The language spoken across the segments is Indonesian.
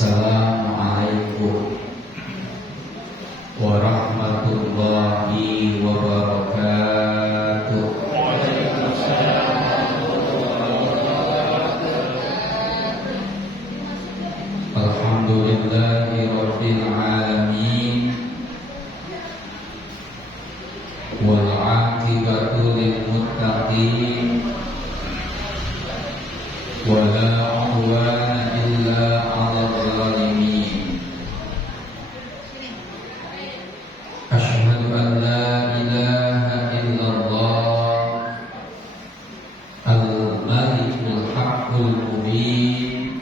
Assalamualaikum warahmatullahi wabarakatuh. Alhamdulillahi rabbil alamin, wal aqibatu lil muttaqin, wala udwana illa 'alal zalimin. Asyhadu an la ilaha illallah al-malikul haqqul mubin,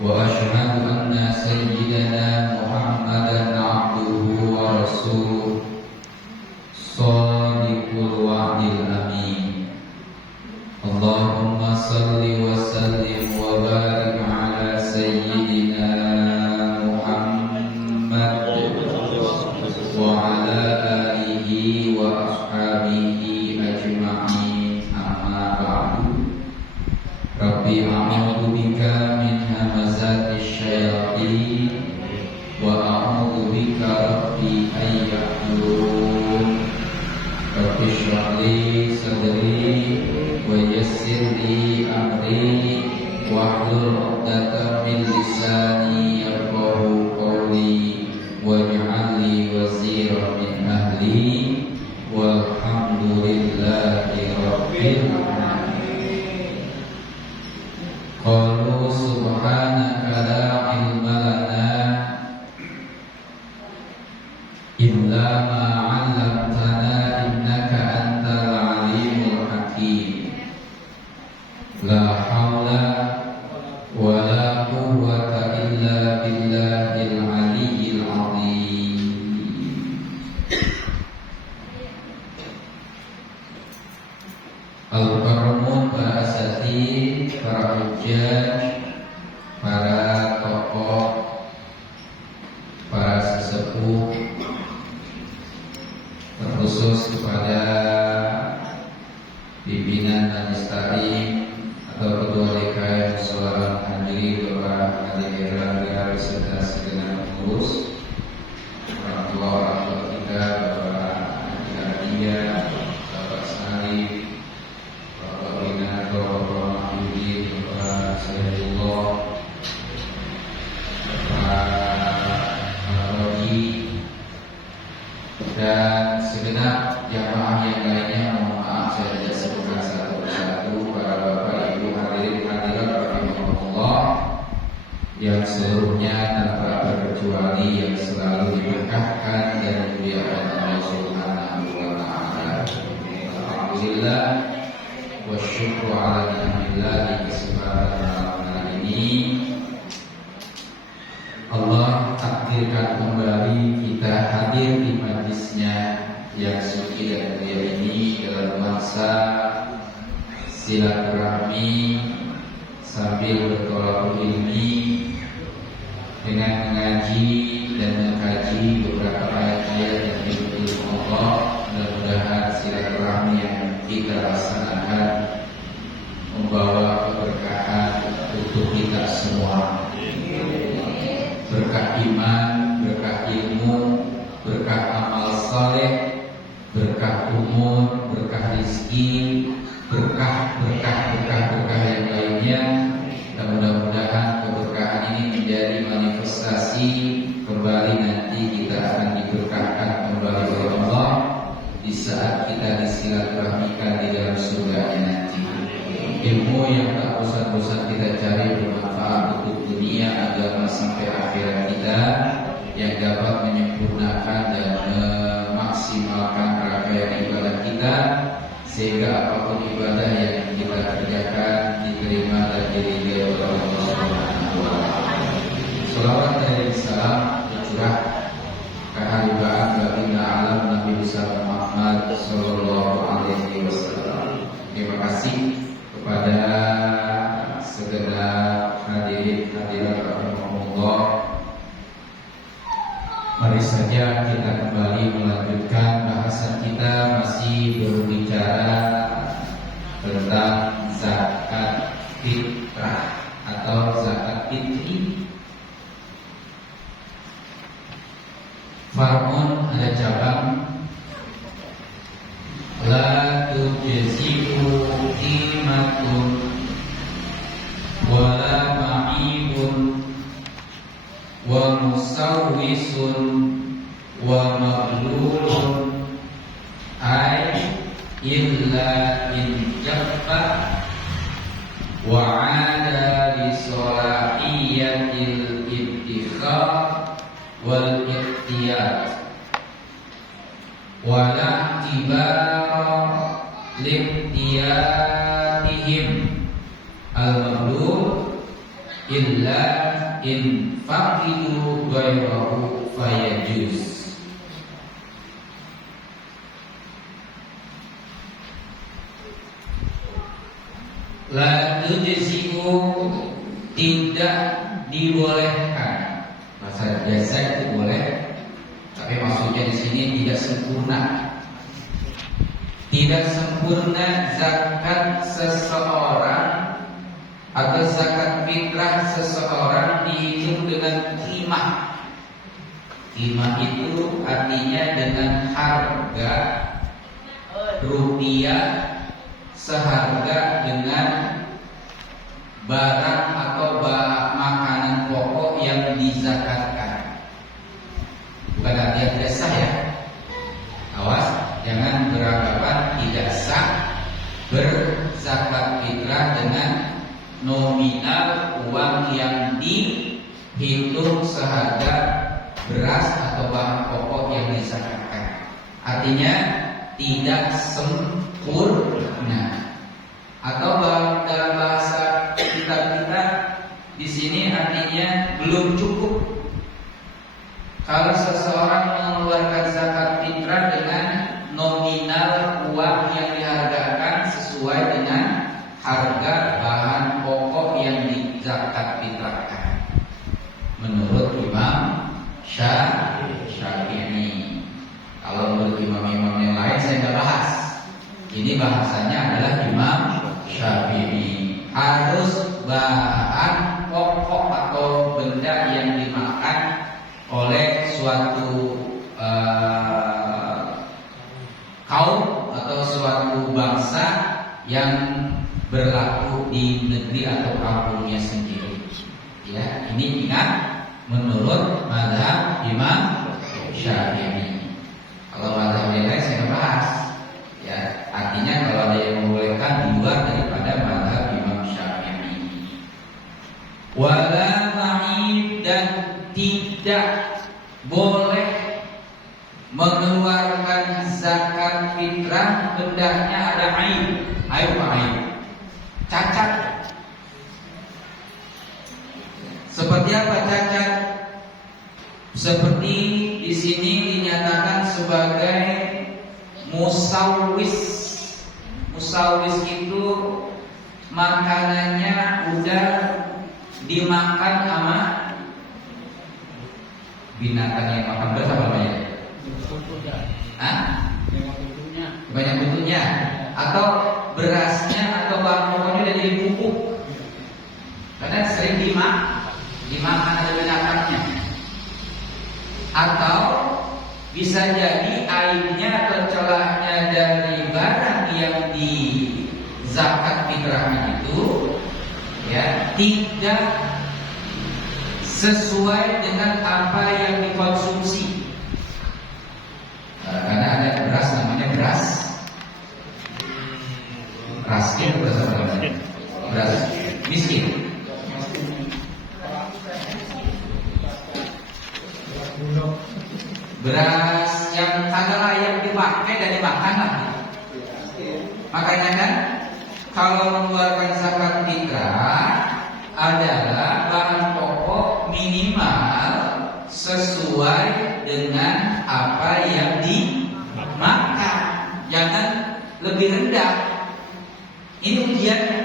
wa asyhadu anna sayyidana Muhammadan 'abduhu wa rasuluh, shadiqul wa'dil amin. Allahumma salli wa sallim wa barik ala sayyidina Muhammad wa ala alihi wa ashabihi ajma'in, amma ba'du. Rabbi a'udzu bika min hamazati syayatin wa a'udzu bika rabbi an yahdurun. Rabbi shrah li sadri wa yassir li amri wahlul 'uqdatam min lisani yafqahu qawli waj'al li waziran min ahli walhamdulillahi rabbil alamin. Qalu subhanaka la ilma lana illa ma 'allamtana innaka antal alimul hakim. La haula wa la quwwata illa billahil aliyyil azim. Al-Karamun, para asatidz, para hujjaj, para tokoh, para sesepuh, terkhusus kepada pimpinan Majelis Ta'lim atau Ketua DKM Musyawarah Hadiri, Bapak Hadir Rangga beserta segenap pengurus, orang tua kita, Bapak Nadia, Bapak Salih, Bapak Winato, Bapak Mahmudi, Bapak Sayyidullah, Bapak Roji, dan segenap jamaah yang lainnya. Mohon maaf saya tidak sebutkan satu persatu. Para bapak ibu hadirin hadirat rahimahullah, yang seluruhnya tanpa terkecuali yang selalu diberkahkan dan dimuliakan Allah Subhanahu wa taala. Alhamdulillah wa syukru ala ni'matillahi. Kesempatan malam hari ini Allah takdirkan kembali kita hadir di majlisnya yang suci dan mulia ini dalam masa silaturahmi sambil bertolak ilmi dengan mengaji dan mengkaji beberapa ayat-ayat yang diutus Allah. Mudah-mudahan silaturahmi yang kita laksanakan membawa keberkahan untuk kita semua. Berkah iman, berkah ilmu, berkah amal saleh, berkah umur, berkah rizki, berkah yang lainnya. Dan mudah-mudahan keberkahan ini menjadi manifestasi kembali nanti kita akan diberkahkan kembali oleh Allah di saat kita disilaturahmikan di dalam surga nanti. Ilmu yang tak bosan-bosan kita cari bermanfaat untuk dunia, agama sampai akhirat kita, yang dapat menyempurnakan dan memaksimalkan rangkaian ibadah kita, sehingga apapun ibadah yang kita kerjakan diterima dan diridhai oleh Allah Subhanahu wa taala. Shalawat dan salam tercurah keharibaan baginda alam Nabi besar Muhammad sallallahu alaihi wasallam. Terima kasih kepada segenap hadirin hadirat rahimahullah. Mari saja kita kembali melanjutkan bahasan kita, masih berbicara tentang zakat fitrah. atau zakat fitri. Far'un ada cabang. La tujzi'u qimatun wala ma'ibun wa musawwisun wa maghlulun ay illa in jaffa wa 'ada li salahiyatil ibtikhar wal ihtiyat wala tibara lihtiyatihim al-maghlul illa in faqidu ghayrahu fayajuz. La tujzi'u tidak dibolehkan. Bahasa biasa itu boleh, tapi maksudnya di sini tidak sempurna. Tidak sempurna zakat seseorang atau zakat fitrah seseorang dihitung dengan qimah. Qimah itu artinya dengan harga rupiah seharga dengan barang atau makanan pokok yang dizakatkan. Bukan artinya tidak sah ya. Awas, jangan beranggapan tidak sah berzakat fitrah dengan nominal uang yang dihitung seharga beras atau bahan pokok yang dizakatkan. Artinya tidak sempurna. Atau dalam bahasa kita di sini artinya belum cukup. Kalau seseorang mengeluarkan zakat fitrah dengan nominal uang yang dihargakan sesuai dengan harga bahan pokok yang dizakat fitrahkan, menurut Imam Syafi'i. Kalau menurut imam-imam yang lain saya nggak bahas. Ini bahasanya adalah Imam Syafi'i. Harus bahan pokok atau benda yang dimakan oleh suatu kaum atau suatu bangsa yang berlaku di negeri atau kampungnya sendiri. Ya, ini ingat menurut mazhab Imam Syafi'i. Kalau mazhab yang lain saya bahas. Ya, artinya kalau ada yang membolehkan di luar daripada mazhab Imam Syafi'i. Wala ma'ib, dan tidak boleh mengeluarkan zakat fitrah bendanya ada aib. Aib apa aib? Cacat. Seperti apa cacat? Seperti di sini dinyatakan sebagai musawwis. Musawwis itu makanannya udah dimakan sama binatang yang makan beras apa namanya? Banyak bentuknya. Atau berasnya atau bahan pokoknya udah jadi bubuk. Karena sering dimakan ada binatangnya. Atau bisa jadi aibnya atau celahnya dari barang yang di zakat fitrahnya itu ya tidak sesuai dengan apa yang dikonsumsi. Karena ada beras namanya beras miskin, beras apa namanya? Beras miskin. Beras yang kagak layak dipakai dan dimakan lah. Makanya kan kalau mengeluarkan zakat fitrah adalah bahan pokok minimal sesuai dengan apa yang dimakan. Jangan lebih rendah. Ini ujiannya.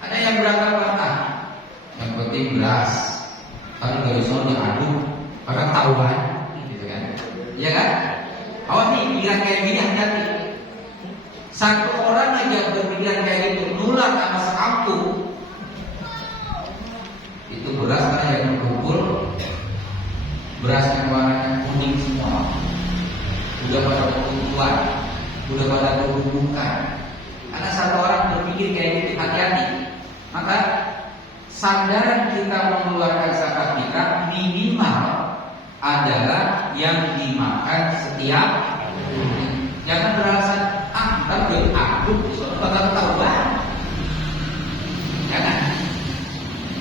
Ada yang beranggapan yang penting beras, tapi gak bisa diaduk, orang tahuan. Ya kan? Awas nih, pikiran kayak gini hati-hati. Satu orang aja berpikiran kayak gitu nular sama sekampung. udah pada berhubungan. Karena satu orang berpikir kayak gitu, hati-hati. Maka sandaran kita mengeluarkan zakat fitrah minimal adalah yang dimakan setiap hari. Jangan beralasan ntar gue aduk bakal ketahuan. Jangan.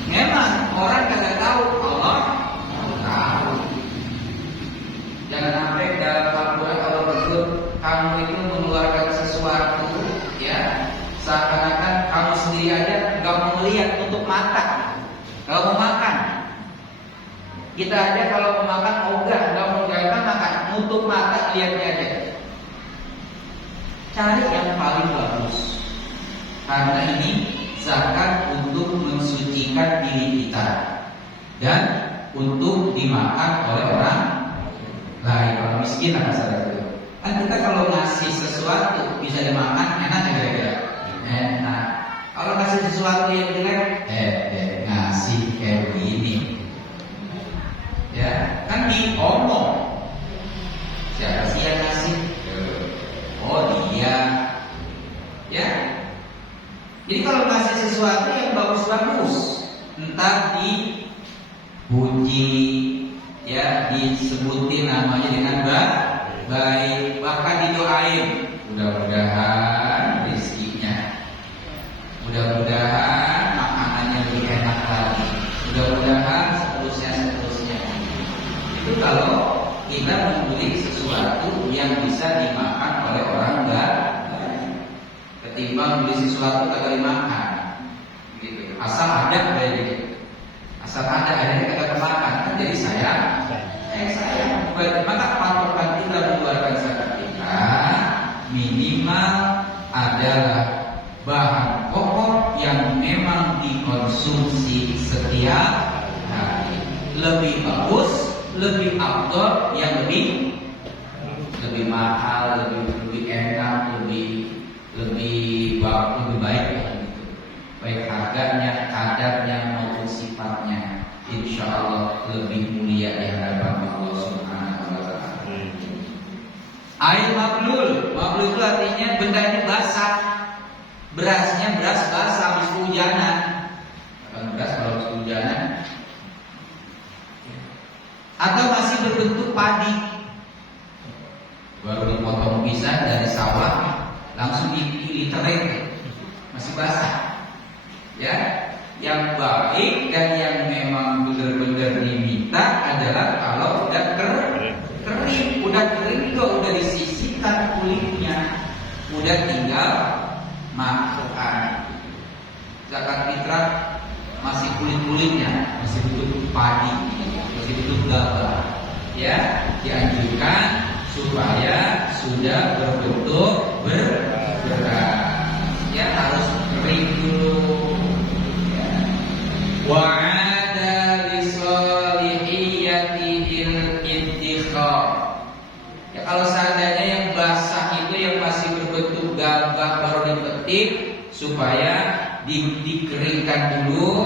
Memang orang kagak tahu, Allah tahu. Jangan sampai dalam Al-Quran kalau betul kamu itu mengeluarkan sesuatu, ya, seakan-akan kamu sendiri aja nggak mau melihat untuk mata. Kalau mau makan, kita aja kalau mau makan ogah, nggak mau makan, nutup mata lihatnya aja. Cari yang paling bagus, karena ini zakat untuk mensucikan diri kita dan untuk dimakan oleh orang lain, orang miskin lah kasarnya. Kan kita kalau ngasih sesuatu bisa dimakan, enak ya kira-kira? Enak. Kalau ngasih sesuatu yang jelek, ngasih kayak begini, ya kan diomong. Siapa sih yang ngasih? Oh dia, ya. Jadi kalau ngasih sesuatu yang bagus-bagus, entah dipuji, ya, disebutin namanya dengan baik, bahkan didoain, mudah-mudahan rezekinya, mudah-mudahan makanannya lebih enak lagi, mudah-mudahan seterusnya. Itu kalau kita membeli sesuatu yang bisa dimakan oleh orang baik, ketimbang beli sesuatu kagak dimakan, gitu. Asal ada kayak gitu, asal ada akhirnya kagak kemakan, kan jadi sayang. Maka patokan kita mengeluarkan zakat kita minimal adalah bahan pokok yang memang dikonsumsi setiap hari. Lebih bagus, lebih afdal, yang lebih mahal, lebih enak, lebih baik gitu. Baik harganya, kadarnya maupun sifatnya, insya Allah lebih mulia di hadapan Allah Subhanahu wa Ta'ala. Air mablul itu artinya benda ini basah. Berasnya beras basah habis kehujanan. Bukan beras kalau habis kehujanan. Atau masih berbentuk padi, baru dipotong pisah dari sawah, langsung diterik, masih basah. Ya, yang baik dan yang memang benar-benar diminta adalah kalau udah kering, udah disisihkan kulitnya, udah tinggal makan. Zakat fitrah masih kulit-kulitnya, masih bentuk padi, masih bentuk gabah, ya, dianjurkan supaya sudah berbentuk beras, ya, harus kering dulu. Wa'ada lisolihiyatihil intikhab. Ya, kalau seandainya yang basah itu yang masih berbentuk gabah baru dipetik, supaya dikeringkan dulu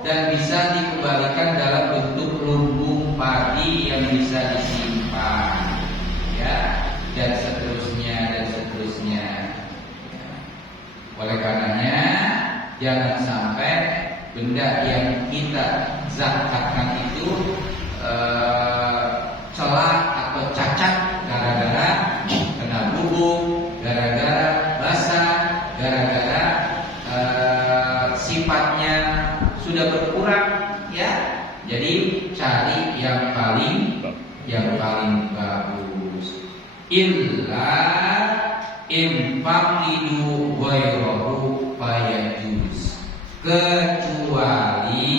dan bisa dikembalikan dalam bentuk lumbung padi yang bisa disimpan, ya, dan seterusnya. Oleh karenanya jangan sampai benda yang kita zakatkan itu celah atau cacat gara-gara kena bubuk, gara-gara basah, gara-gara sifatnya sudah berkurang, ya. Jadi cari yang paling bagus. Illa infaqidu ghairahu fayajuz. Kecuali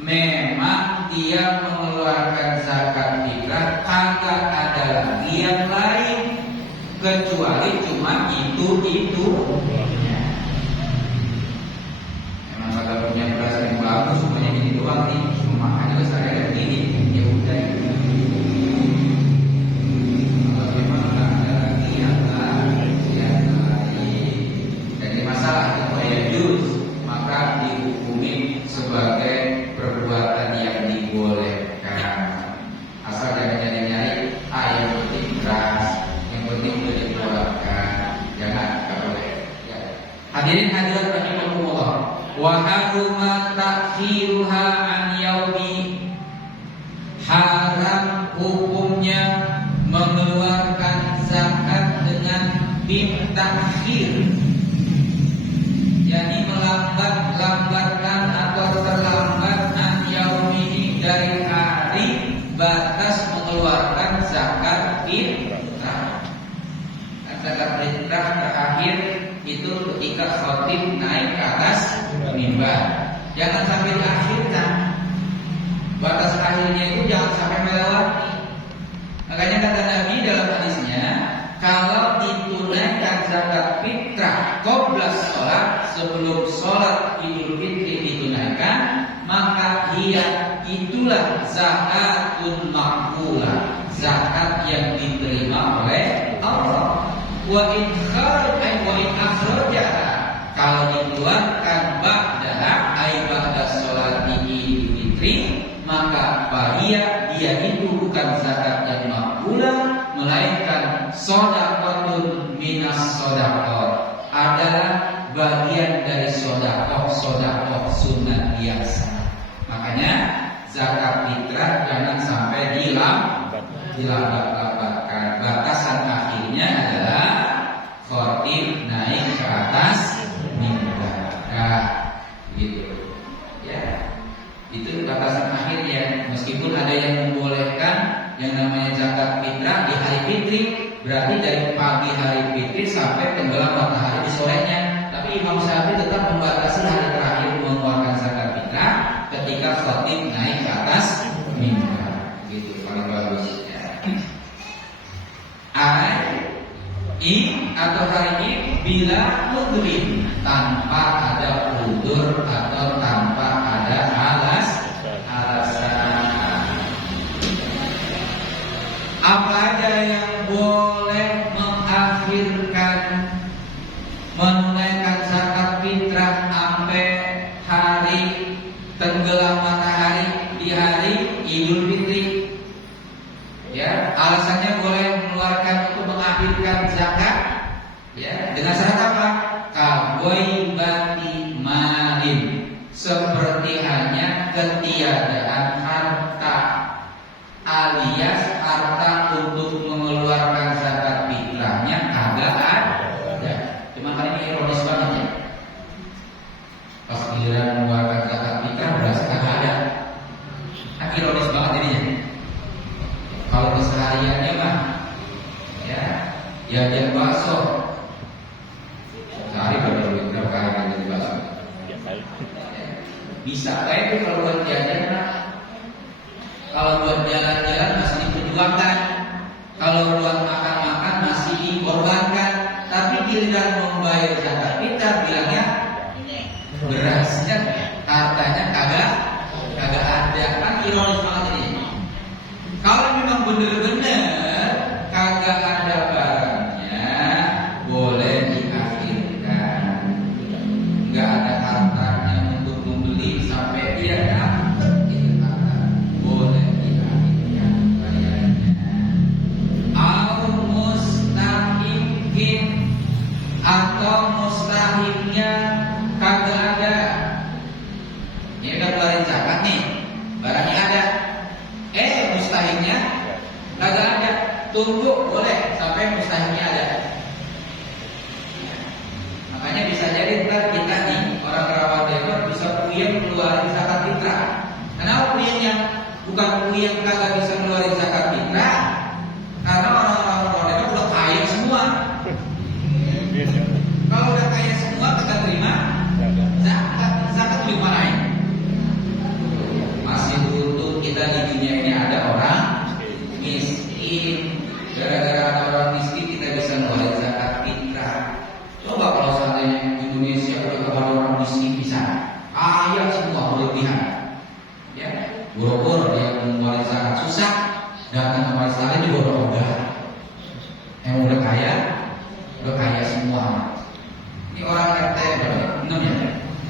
memang dia mengeluarkan zakat fitrah kagak ada lagi yang lain, kecuali cuma itu. Memang kagak punya beras yang bagus, semuanya ini doang nih, makanya saya begini, ya udah. Kalau memang nggak ada lagi yang lain, jadi masalah itu ya juz, maka dihukumi sebagai perbuatan yang dibolehkan. Asal jangan nyari yang penting beras, yang penting udah dikeluarkan. Hadirin hadirat rahimakumullah. Wa haruma ta'khiruha an yaumi. Haram hukumnya mengeluarkan zakat dengan bitakhir, yakni melambatkan atau terlambat an yaumihi dari hari batas mengeluarkan zakat fitrah. Zakat fitrah terakhir itu ketika khatib naik ke atas mimbar. Jangan sampai diakhirkan. Batas akhirnya itu jangan sampai melewati. Makanya kata Nabi dalam hadisnya, kalau ditunaikan zakat fitrah qabla sholat, sebelum sholat Idul Fitri ditunaikan, maka itulah zakatun maqbulah, zakat yang diterima oleh Allah. Wa in akhrajaha, kalau dikeluarkan ba'daha ay ba'da sholat Idul Fitri, maka dia itu bukan zakat yang maqbulah, melainkan shadaqatun minas shadaqat, adalah bagian dari shadaqah sunat biasa. Makanya zakat fitrah jangan sampai dilambat-lambatkan. Batasan akhirnya adalah khatib naik ke atas mimbar. Nah, gitu. Ya. Itu batasan akhirnya. Meskipun ada yang membolehkan yang namanya zakat fitrah di hari fitri, berarti dari pagi hari fitri sampai tenggelam matahari di sorenya. Tapi Imam Syafi'i tetap membatasi hari terakhir mengeluarkan zakat fitrah ketika khatib naik ke atas mimbar. Gitu paling bagus ya. Atau hari ini bila mudrim, tanpa ada udzur atau tanpa ada alasan. Apa aja yang boleh mengakhirkan menunaikan zakat fitrah sampai hari tenggelam matahari di hari Idul Fitri? Ya, alasannya boleh mengeluarkan untuk mengakhirkan zakat. Ya, dengan syarat apa? Kawaibati malin, seperti hanya ketiadaan harta, alias harta untuk mengeluarkan zakat fitrahnya kagak ada. Cuma kali ini ironis banget ya. Pas giliran mengeluarkan zakat fitrah berasa kagak ada. Kan ironis banget jadinya. Kalau kesehariannya mah ya dia bakso. Sehari berapa kali jadi bakso? Bisa kayak itu kalau buat jajan. Kalau buat jalan-jalan masih diperjuangkan, kalau buat makan-makan masih dikorbankan. Tapi giliran membayar zakat fitrah bilangnya berasnya katanya kagak ada. Kan ironis banget ini. Kalau memang benar-benar kagak ada barangnya, boleh diakhirkan. Nggak ada hartanya untuk membeli sampai dia dapat itu harta, boleh diakhirkan bayarnya. Au mustahimkin, atau mustahimnya kagak ada. Ini udah keluarin zakat nih, barangnya ada. Mustahimnya kagak ada, tunggu boleh sampai mustahimnya ada. Makanya bisa jadi ntar kita nih orang Karawang Depok bisa puyeng keluarin zakat fitrah. Kenapa puyengnya? Bukan puyeng kagak bisa keluarin zakat fitrah, karena orang-orang Karawang Depok udah kaya semua. Kalau udah kaya semua kita terima zakat dimarahin. Masih butuh kita di dunia ini ada orang miskin. Gara-gara ada orang miskin kita bisa ngeluarin zakat fitrah. Coba kalau seandainya di Indonesia ada orang miskin bisa kaya semua berlebihan. Ya, boro-boro dia ngeluarin zakat susah, datang ke majelis taklim juga udah ogah. Yang udah kaya semua. Ini orang RT berapa? 6 ya?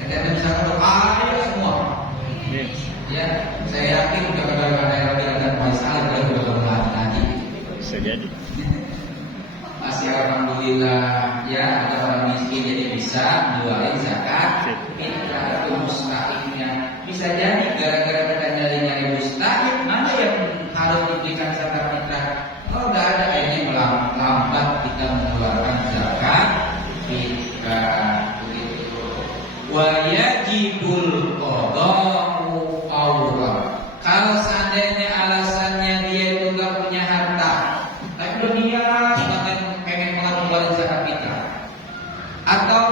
RT misalkan udah kaya semua. Ya, saya yakin udah kadang-kadang lagi ada masalah kalau udah berlatih lagi. Bisa jadi. Masih alhamdulillah ya ada orang miskin jadi bisa ngeluarin zakat fitrah, itu mustahiknya. Bisa jadi gara-gara kita nyari mustahik, mana yang harus diberikan zakat fitrah? Oh, nggak ada, kayaknya melambat kita mengeluarkan zakat fitrah. Begitu. Wa yajibul qada'u fawran. Kalau seandainya alasannya dia itu nggak punya harta, tapi dia pengen mengeluarkan zakat fitrah, atau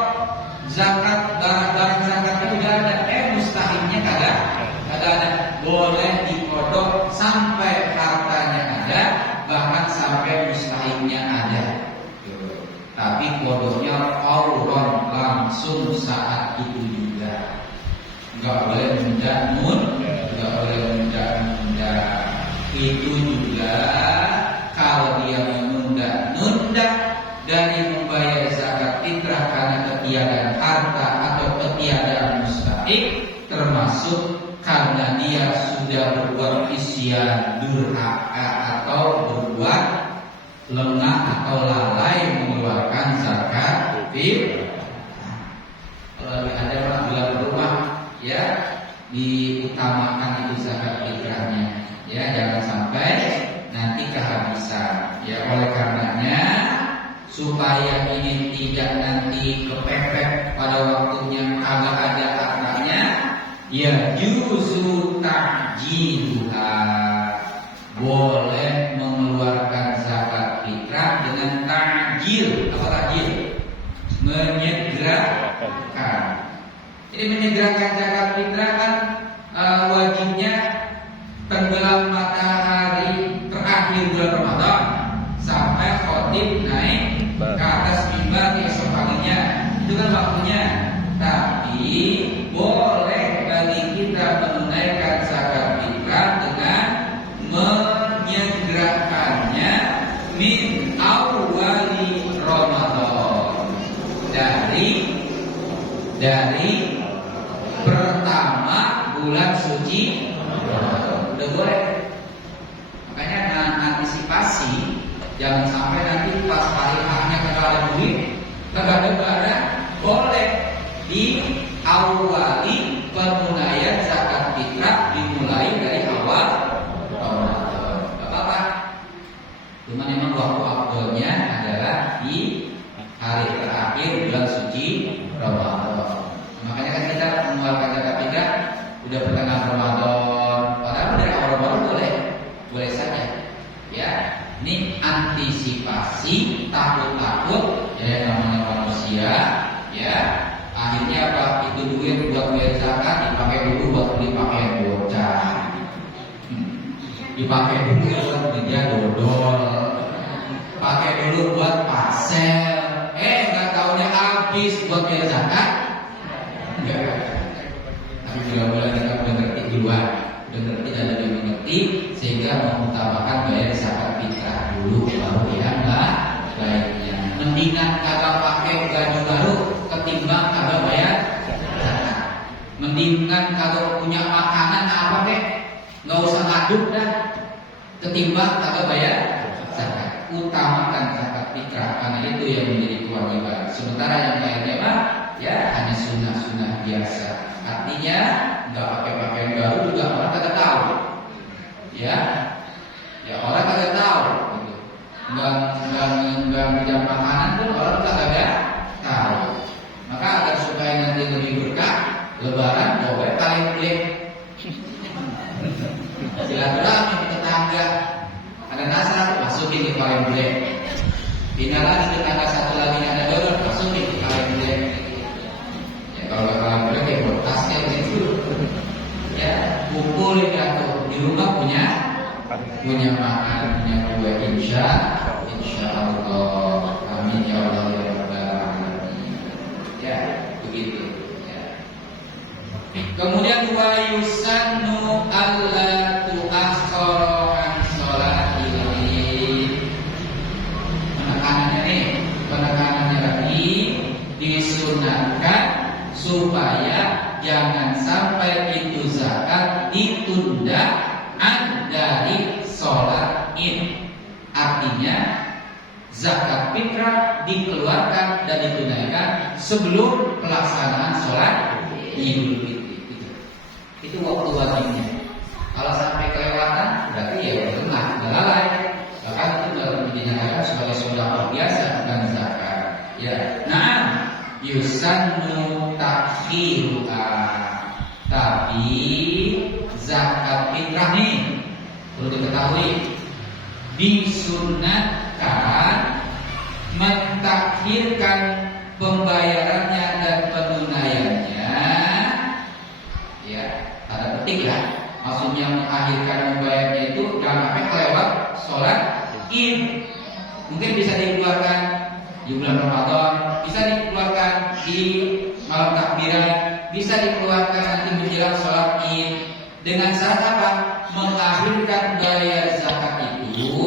zakat barang zakatnya udah ada, mustahilnya kagak ada, boleh dikodok sampai hartanya ada, bahkan sampai mustahilnya ada. Tapi kodoknya fauron, langsung saat itu juga. Nggak boleh nggak boleh nunda. Itu juga kalau dia menunda dari membayar zakat fitrah karena ketiadaan harta atau ketiadaan mustahik, termasuk karena dia sudah berbuat isyan, durhaka, atau berbuat lengah atau lalai mengeluarkan zakat fitrah. Kalau ada orang bulan rumah, ya diutamakan itu zakat fitrahnya, ya jangan sampai nanti kehabisan. Ya oleh karenanya, supaya ini tidak nanti kepepet pada waktunya kagak ada hartanya, ya juzu ta'jiluha, boleh mengeluarkan zakat fitrah dengan ta'jil. Apa ta'jil? Menyegerakan. Jadi menyegerakan zakat fitrah kan wajibnya tenggelam matahari terakhir bulan Ramadan sampai khotib naik ke atas mimbar di esok paginya, itu kan waktunya. Tapi boleh bagi kita menunaikan zakat fitrah dengan menyegerakannya min awali Ramadan, dari pertama bulan suci Ramadan. Udah boleh. Makanya antisipasi, jangan sampai nanti pas hari haknya kagak ada duit, kagak ada barang, boleh diawali penunaian zakat fitrah dimulai dari awal Ramadan. Gak apa-apa. Cuma memang waktu afdolnya adalah di hari terakhir bulan suci Ramadan. Makanya kan kita mengeluarkan zakat fitrah udah pertengahan Ramadan, padahal dari awal Ramadan boleh saja. Ya, ini antisipasi takut ya namanya manusia. Ya, akhirnya apa? Itu duit buat bayar zakat dipakai dulu buat beli pakaian bocah, dipakai dulu buat beli dodol, pakai dulu buat pasel. Nggak taunya habis buat bayar zakat. Enggak. Tapi juga boleh kita udah ngerti duluan, udah ngerti dan lebih mengerti, sehingga mengutamakan bayar zakat fitrah dulu, baru yang lainnya. Mendingan kagak pakai baju baru ketimbang kagak bayar zakat. Mendingan kagak punya makanan apa deh, nggak usah ngaduk dah, ketimbang kagak bayar zakat. Utamakan zakat fitrah karena itu yang menjadi kewajiban. Sementara yang lainnya mah ya hanya sunnah-sunnah biasa. Artinya nggak pakai pakaian baru juga orang kagak tahu. Ya orang kagak tahu. Gitu. Nggak jam makanan pun orang kagak tahu. Maka agar supaya nanti lebih berkah, Lebaran boleh kalian beli silaturahmi ke tetangga. Ada nasar masukin ke kalian beli. Pindah lagi ke tetangga satu lagi ada donor masukin ke kalian beli. Kalau kalian boleh kayak tasnya gitu, ya kumpulin atau di rumah punya makan, punya kue, insya Allah, amin ya Allah ya Rabbal alamin. Ya begitu. Ya. Kemudian wa yusannu alla tu'akhkhara an sholatil Id. Penekanannya lagi disunahkan supaya jangan sampai itu zakat ditunda dari sholat Id. Artinya zakat fitrah dikeluarkan dan ditunaikan sebelum pelaksanaan sholat Idul Fitri. Itu waktu wajibnya. Kalau sampai kelewatan, berarti ya benar, lalai. Bahkan itu dalam dinyatakan sebagai sedekah biasa, bukan zakat. Ya, nah, yusannu takhiruha. Tapi zakat fitrah nih perlu diketahui disunnatkan mentakhirkan pembayarannya dan penunaiannya. Ya, tanda petik lah. Maksudnya mengakhirkan membayarnya itu jangan sampai kelewat sholat Id. Mungkin bisa dikeluarkan di bulan Ramadan, bisa dikeluarkan di malam takbiran, bisa dikeluarkan nanti menjelang sholat Id. Dengan syarat apa? Mengakhirkan bayar zakat itu,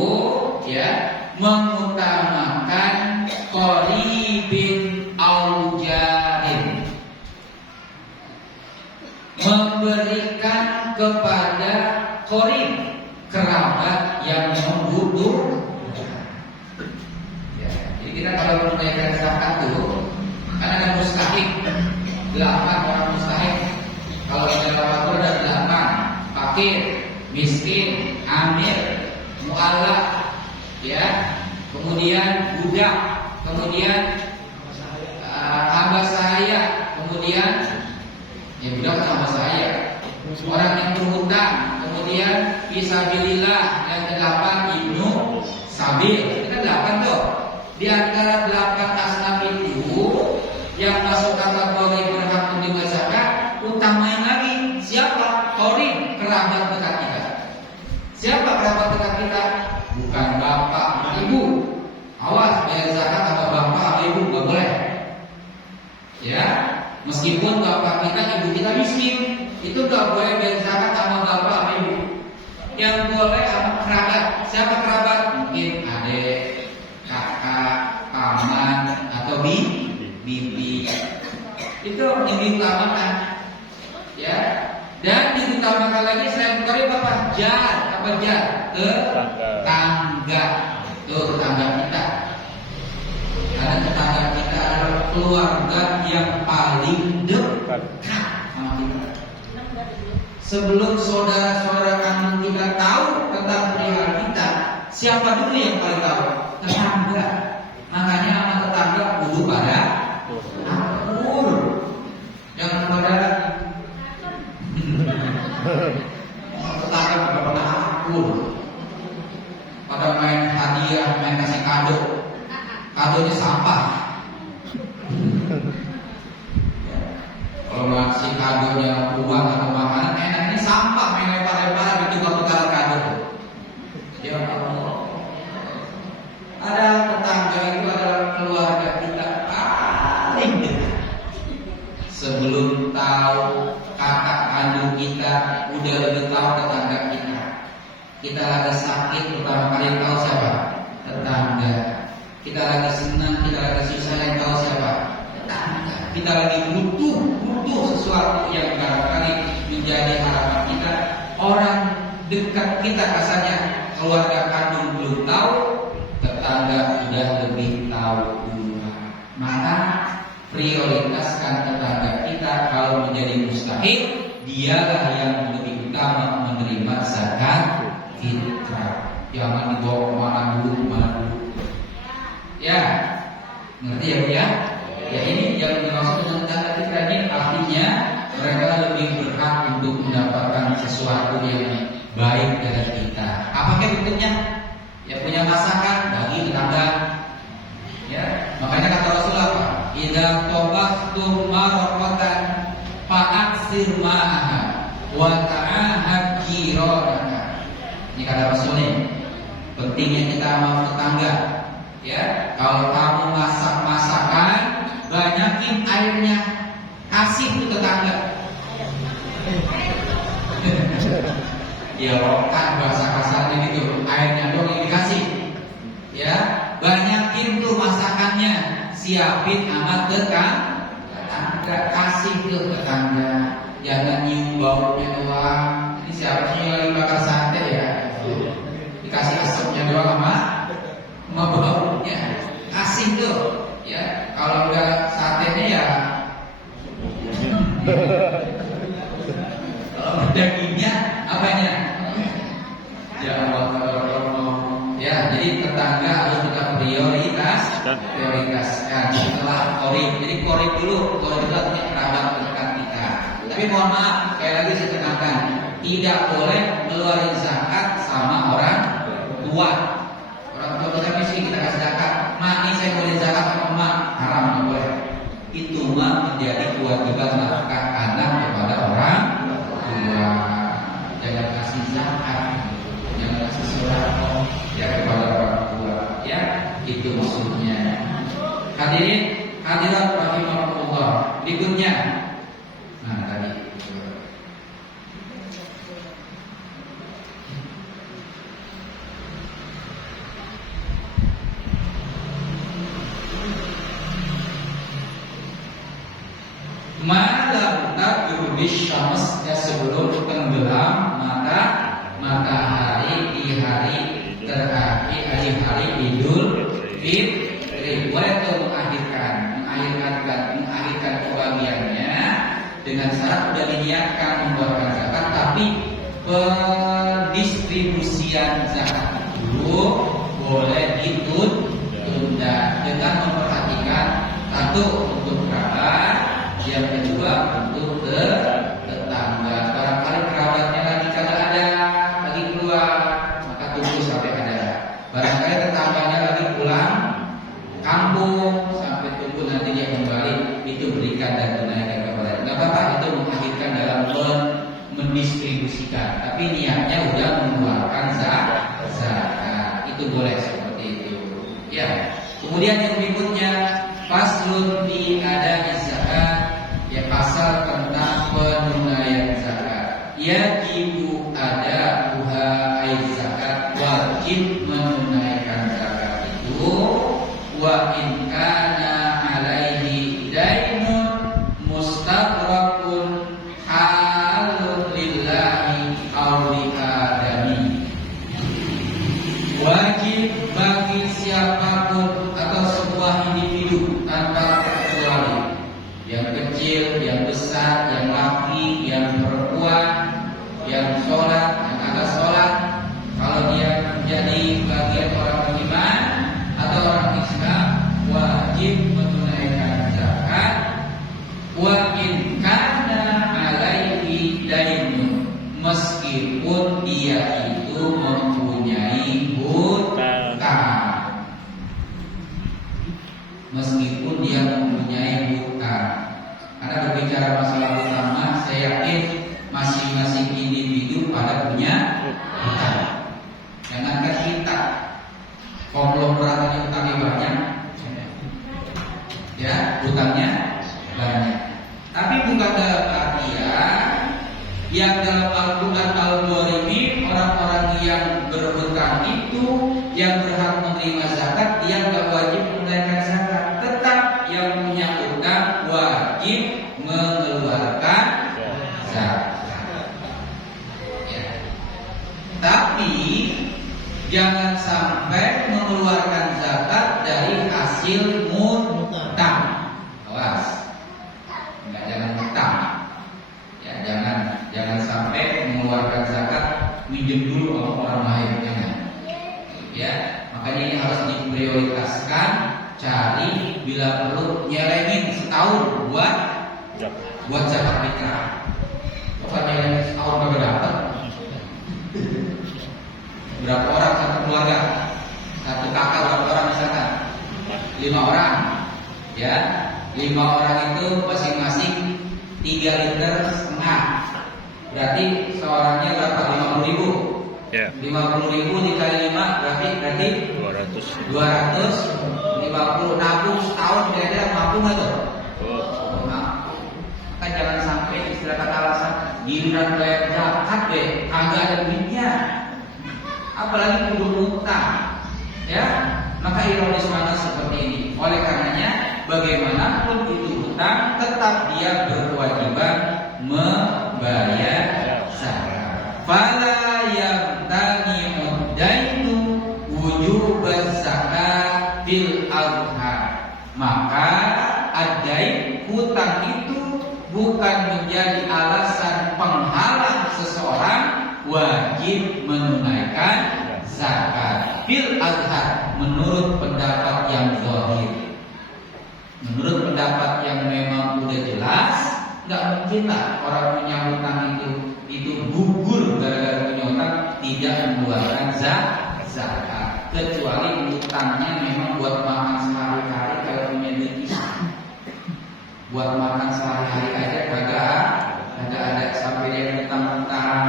ya, mengutamakan qoribin aujarin, memberikan kepada qorib, kerabat yang membutuhkan. Ya, jadi kita kalau menunaikan zakat itu kan ada mustahik, 8 orang mustahik. Kalau di dalam Al-Quran ada 8: fakir, miskin, amir, mu'allaf, ya, kemudian budak, kemudian hamba sahaya, kemudian ya budak hamba sahaya, orang yang berhutang, kemudian fisabilillah, yang ke-8 ibnu sabil. Itu kan 8 tuh. Di antara 8 asnaf itu yang masuk kategori berhak menerima zakat, utamain lagi siapa? Qorib, kerabat dekat kita. Siapa kerabat dekat kita? Bukan bapak, ibu. Awas, bayar zakat sama bapak sama ibu gak boleh. Ya, meskipun bapak kita, ibu kita miskin, itu gak boleh bayar zakat sama bapak sama ibu. Yang boleh sama kerabat. Siapa kerabat? Mungkin adik, kakak, paman, atau bibi. Itu yang diutamakan. Ya, dan diutamakan lagi selain qorib apa? Jar, apa jar? Tetangga. Tuh tetangga kita. Karena tetangga kita adalah keluarga yang paling dekat sama kita. Sebelum saudara-saudara kandung kita tahu tentang perihal kita, siapa dulu yang paling tahu? Tetangga. Makanya sama tetangga kudu pada akur. Jangan pada tetangga pada akur. Pada main hadiah, main kasih kado. Kadonya sampah. Kalau ngasih kadonya uang atau makanan, enaknya sampah, main lempar-lempar gitu kalau tukar kado. Ya Allah. Ada tetangga itu adalah keluarga kita paling dekat. Sebelum tahu kakak kandung kita, udah lebih tahu tetangga kita. Kita lagi sakit, pertama kali yang tahu siapa? Tetangga. Kita lagi senang, kita lagi susah, yang tahu siapa? Tetangga. Kita lagi butuh sesuatu yang barangkali menjadi harapan kita. Orang dekat kita kasarnya, keluarga kandung belum tahu, tetangga sudah lebih tahu duluan. Maka prioritaskan tetangga kita. Kalau menjadi mustahik, dialah yang lebih utama menerima zakat fitrah. Jangan dibawa kemana dulu. Ya, ngerti ya Bu ya? Ya, ini yang dimaksud dengan zakat fitrah ini artinya mereka lebih berhak untuk mendapatkan sesuatu yang baik dari kita. Apakah bentuknya? Ya, punya masakan bagi tetangga. Ya, makanya kata Rasulullah apa? Idza tabaqtum marqatan fa'aksir ma'aha wa ta'ahad jiranaka. Ini kata Rasul nih. Pentingnya kita sama tetangga. Ya, kalau kamu masak masakan, banyakin airnya, kasih ke tetangga. Ya, kan bahasa kasarnya gitu, airnya dong yang dikasih. Ya, banyakin tuh masakannya, siapin sama tetangga, kasih ke tetangga. Jangan nyium baunya doang. Ini siapa sih yang lagi bakar sate ya? Dikasih asapnya doang sama bau. ya asing tuh ya. Kalau udah satenya ya kalau dagingnya apanya? Ya Allah, ya jadi tetangga harus kita prioritaskan. Setelah korib, jadi korib dulu punya kerabat dekat kita. Tapi mohon maaf, sekali lagi saya tekankan, tidak boleh ngeluarin zakat sama orang tua. Orang tua kita miskin, kita kasih zakat. Mak, ini saya ngeluarin zakat sama emak, haram, nggak boleh. Itu mah menjadi kewajiban nafkah anak kepada orang tua. Jangan kasih zakat, jangan kasih sedekah ya kepada orang tua. Ya, itu maksudnya. Hadirin, hadirat rahimahullah. Berikutnya, nah tadi. Malam tabiru bisyams, ya sebelum tenggelam matahari di hari terakhir, hari Idul Fitri. Boleh tuh mengakhirkan kebagiannya dengan syarat sudah diniatkan membuatkan zakat, tapi pendistribusian zakat itu boleh ditunda dengan memperhatikan satu untuk kerabat, yang kedua untuk tetangga. Barangkali kerabatnya lagi kagak ada, lagi keluar, maka tunggu sampai ada. Barangkali tetangganya lagi pulang kampung, sampai tunggu nanti dia kembali, itu berikan dan tunaikan kepada. Nggak apa-apa, itu mengakhirkan dalam mendistribusikan, tapi niatnya udah mengeluarkan zakat. Itu boleh seperti itu. Ya. Kemudian yang berikutnya, faslun fi ada'i zakat, ya pasal tentang penunaian zakat. Yajibu ada ai zakat, wajib menunaikan zakat itu wa in kana alaihi dainun mustaqraqun halun lillahi aw li adami. Wajib bagi siapapun atau sebuah individu tanpa terkecuali, yang kecil, yang besar, yang laki, yang perempuan, yang sholat, yang agak sholat, kalau dia menjadi bagian orang beriman atau orang Islam, wajib menunaikan zakat. Wa in kana alaihi dainun, meskipun dia itu mempunyai hutang. Meskipun dia mempunyai hutang. Karena berbicara masalah hutang, saya yakin masing-masing individu pada punya hutang. Jangankan kita, konglomerat ini hutangnya banyak, ya hutangnya banyak. Tapi bukan dalam artian yang dalam Al-Quran Al-Gharibi, orang-orang yang berhutang itu yang berhak menerima zakat, dia nggak wajib menunaikan zakat. Tetap yang punya hutang wajib mengeluarkan zakat. Ya. Tapi jangan sampai mengeluarkan zakat dari hasil hutang. Awas, nggak, jangan hutang. Ya, jangan sampai mengeluarkan zakat minjem dulu sama orang lain, jangan. Ya, makanya ini harus diprioritaskan. Cari bila perlu nyelengin setahun buat zakat fitrah. Bukan nyelengin setahun kagak dapat. Berapa orang satu keluarga? Satu kakak berapa orang misalkan? 5 orang. Ya, 5 orang itu masing-masing 3,5 liter. Berarti seorangnya berapa? 50.000. Ya. 50.000 dikali 5 berarti 250. Nabung setahun kira-kira mampu nggak tuh? Mampu. Kan jangan sampai istilah kata alasan giliran bayar zakat deh, kagak ada duitnya. Apalagi kudu utang, ya. Maka ironis mana seperti ini. Oleh karenanya, bagaimanapun itu hutang, tetap dia berkewajiban membayar zakat. Fala yamtani dainu wujub zakat fil bukan menjadi alasan penghalang seseorang wajib menunaikan zakat fil azhar menurut pendapat yang zahir. Menurut pendapat yang memang udah jelas, nggak mungkin lah orang punya hutang itu gugur gara-gara punya hutang tidak mengeluarkan zakat, kecuali hutangnya memang buat makan sehari-hari kalau punya duit bisa. Buat makan sehari-hari aja kagak ada sampai dia hutang-hutang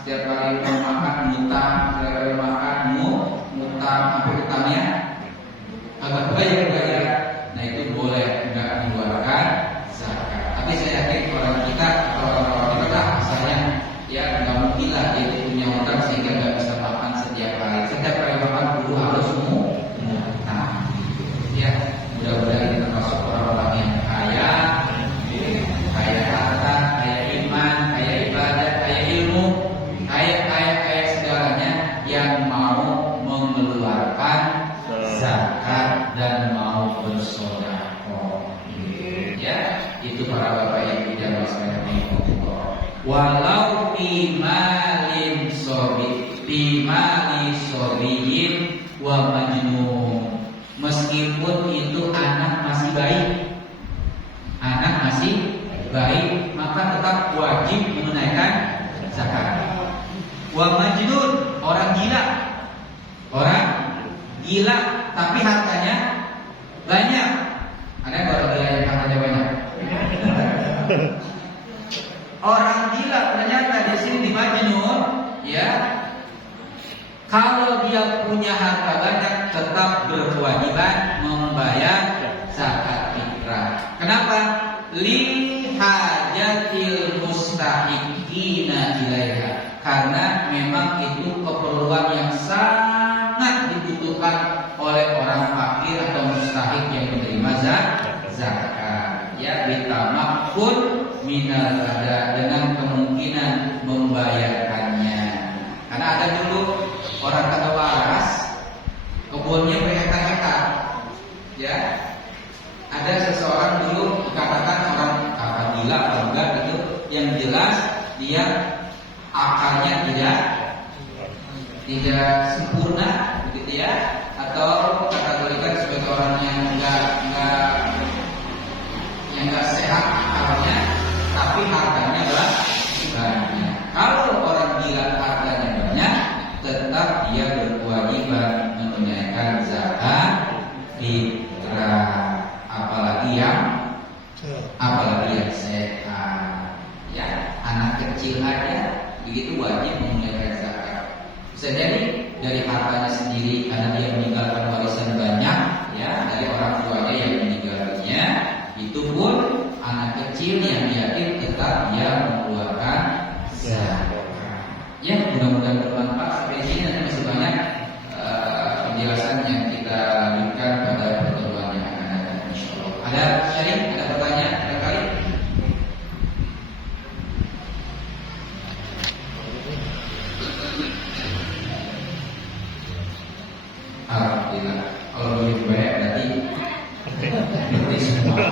setiap kali mau makan hutang, setiap kali makan hutang, apa hutangnya agak bayar. Nah itu boleh nggak mengeluarkan zakat. Tapi saya yakin orang kita atau orang-orang kita lah misalnya ya nggak mungkin lah dia punya hutang sehingga nggak bisa makan setiap hari. Setiap kali makan dulu harus hutang. Ya mudah-mudahan kita masuk orang-orang yang kaya harta, kaya iman, kaya ibadah, kaya ilmu, kaya segalanya yang mau mengeluarkan zakat dan mau bersedekah. Ya, itu para bapak yang tidak masalah Allah. Walau timalin sobiyin wa majnun. Meskipun itu anak masih baik, maka tetap wajib menunaikan zakat. Wa majnun, orang gila tapi hartanya banyak. Ada orang gila yang hartanya banyak? Orang gila ternyata di sini di majnun, ya. Kalau dia punya harta banyak, tetap berkewajiban membayar zakat fitrah. Kenapa? Hajatil mustahiqina ilaiha, karena memang itu keperluan yang sangat dibutuhkan oleh orang fakir atau mustahik yang menerima zakat. Ya, bitamakun minal ada, dengan kemungkinan membayarkannya. Karena ada dulu orang kagak waras, kebunnya berhektar-hektar. Ya, ada seseorang dulu dikatakan orang kakak gila atau enggak gitu, yang jelas dia akalnya tidak sempurna begitu ya, atau kategorikan sebagai orang yang enggak sehat akalnya, tapi hartanya banyak. Kalau orang gila hartanya banyak, tetap dia berkewajiban menunaikan zakat fitrah. Apalagi yang sehat, ya, anak kecil aja begitu wajib menunaikan zakat. Bisa jadi dari hartanya sendiri karena dia meninggalkan warisan banyak, ya, dari orang tuanya yang meninggalkannya. Itu pun anak kecil yang yatim tetap dia mengeluarkan zakat. Ya, mudah-mudahan bermanfaat. Sampai sini nanti masih banyak penjelasan yang kita lanjutkan pada pertemuan yang akan datang, insyaallah. Ada sharing, ada pertanyaan barangkali? Alhamdulillah. Kalau begitu baik berarti ngerti semua,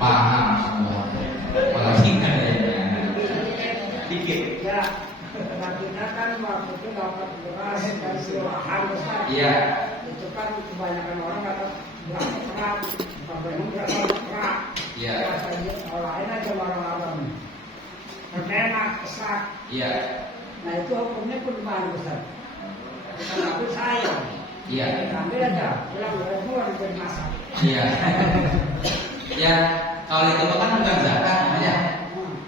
paham semua. Apalagi ada yang dikit. Ya, kita kan waktu itu dapat beras dari kelurahan besar. Iya. Itu kan kebanyakan orang kata beras kerak, memang beras kerak. Iya. Rasanya lain aja warna-warna. Enak, kesak. Iya. Nah itu hukumnya pun bahan besar. Tapi saya. Iya. Ambil aja, bilang buat jadi masak. Iya. Ya, kalau itu kan bukan zakat namanya.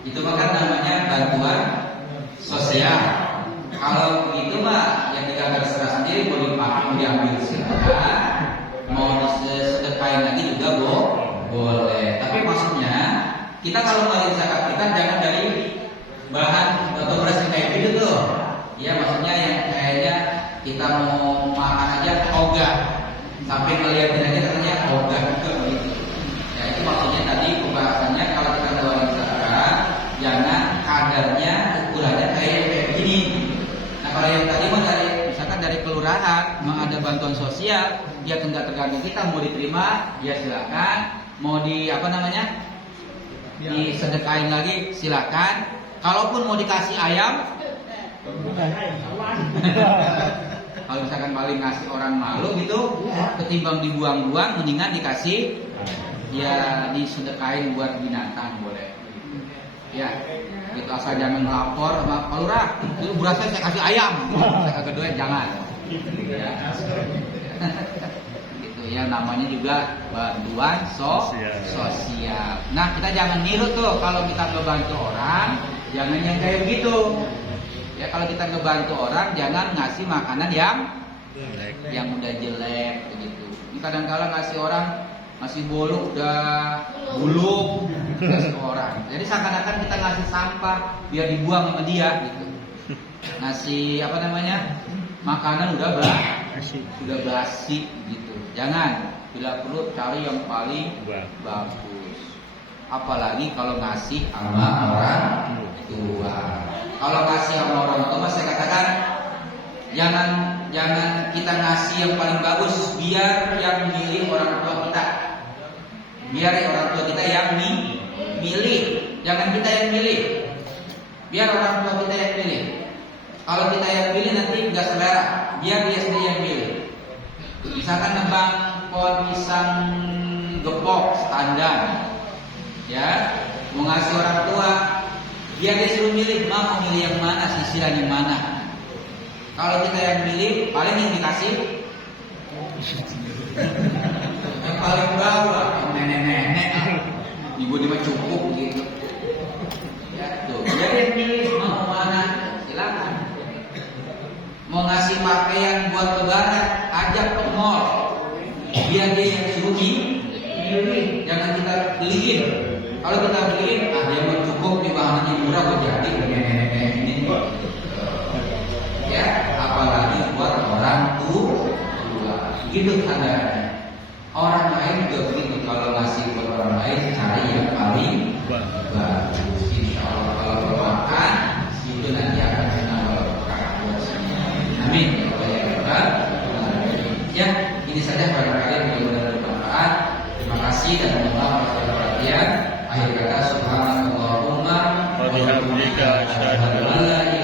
Itu kan namanya bantuan sosial. Kalau begitu mah yang kita terserah sendiri, mau dipakai mau diambil silakan, mau disedekahin lagi juga boleh. Tapi maksudnya kita kalau ngeluarin zakat kita jangan dari bahan atau beras yang kayak gitu tuh. Ya maksudnya yang kayaknya kita mau makan aja ogah, sampai ngeliatin aja katanya ogah juga begitu. Ya itu maksudnya tadi pembahasannya kalau kita ngeluarin zakat jangan kadarnya ukurannya kayak begini. Nah kalau yang tadi mah dari misalkan dari kelurahan mau ada bantuan sosial, dia nggak tergantung kita mau diterima ya silakan, mau di apa namanya disedekain lagi silakan. Kalaupun mau dikasih ayam, kalau misalkan paling ngasih orang malu gitu, ketimbang dibuang-buang, mendingan dikasih, ya disedekain buat binatang boleh. Ya, gitu asal jangan lapor sama Pak Lurah. Itu berasnya saya kasih ayam, saya kagak duit, jangan. Ya. Gitu ya, namanya juga bantuan sosial. Nah, kita jangan niru tuh kalau kita ngebantu orang, jangan yang kayak gitu. Ya, kalau kita ngebantu orang jangan ngasih makanan yang udah jelek begitu. Ini kadang-kala ngasih orang ngasih bolu udah buluk ngasih orang. Jadi seakan-akan kita ngasih sampah biar dibuang sama dia gitu. Ngasih apa namanya? Makanan udah basi gitu. Jangan, bila perlu cari yang paling bagus. Apalagi kalau ngasih sama orang tua. Kalau ngasih sama orang tua, saya katakan jangan kita ngasih yang paling bagus, biar yang milih orang tua kita. Biar orang tua kita yang milih, jangan kita yang milih. Biar orang tua kita yang milih. Kalau kita yang pilih nanti nggak selera, biar dia sendiri yang pilih. Misalkan nembang pohon pisang gepok standar, ya, mau ngasih orang tua, biar dia suruh milih, mau milih yang mana, sisiran yang mana. Kalau kita yang milih, paling yang dikasih yang paling bawah, yang nenek-nenek, ibu dia cukup gitu. Ya tuh, biar dia milih mau mana, silakan. Mau ngasih pakaian buat lebaran, ajak ke mall, biar dia yang suruh milih, jangan kita beliin. Kalau kita beliin, dia mau cukup di bahannya murah, kok jadi nenek-nenek ini. Ya, apalagi buat orang tua. Gitu tandanya. Orang lain juga begitu. Kalau ngasih buat orang lain, cari yang paling bagus. Insya Allah kalau makan itu nanti akan menambah berkah buat semua. Amin. Ya, ini saja barangkali mudah-mudahan bermanfaat. Terima kasih dan mohon maaf atas perhatian. Akhir kata subhanallahumma wa bihamdika asyhadu an la ilaha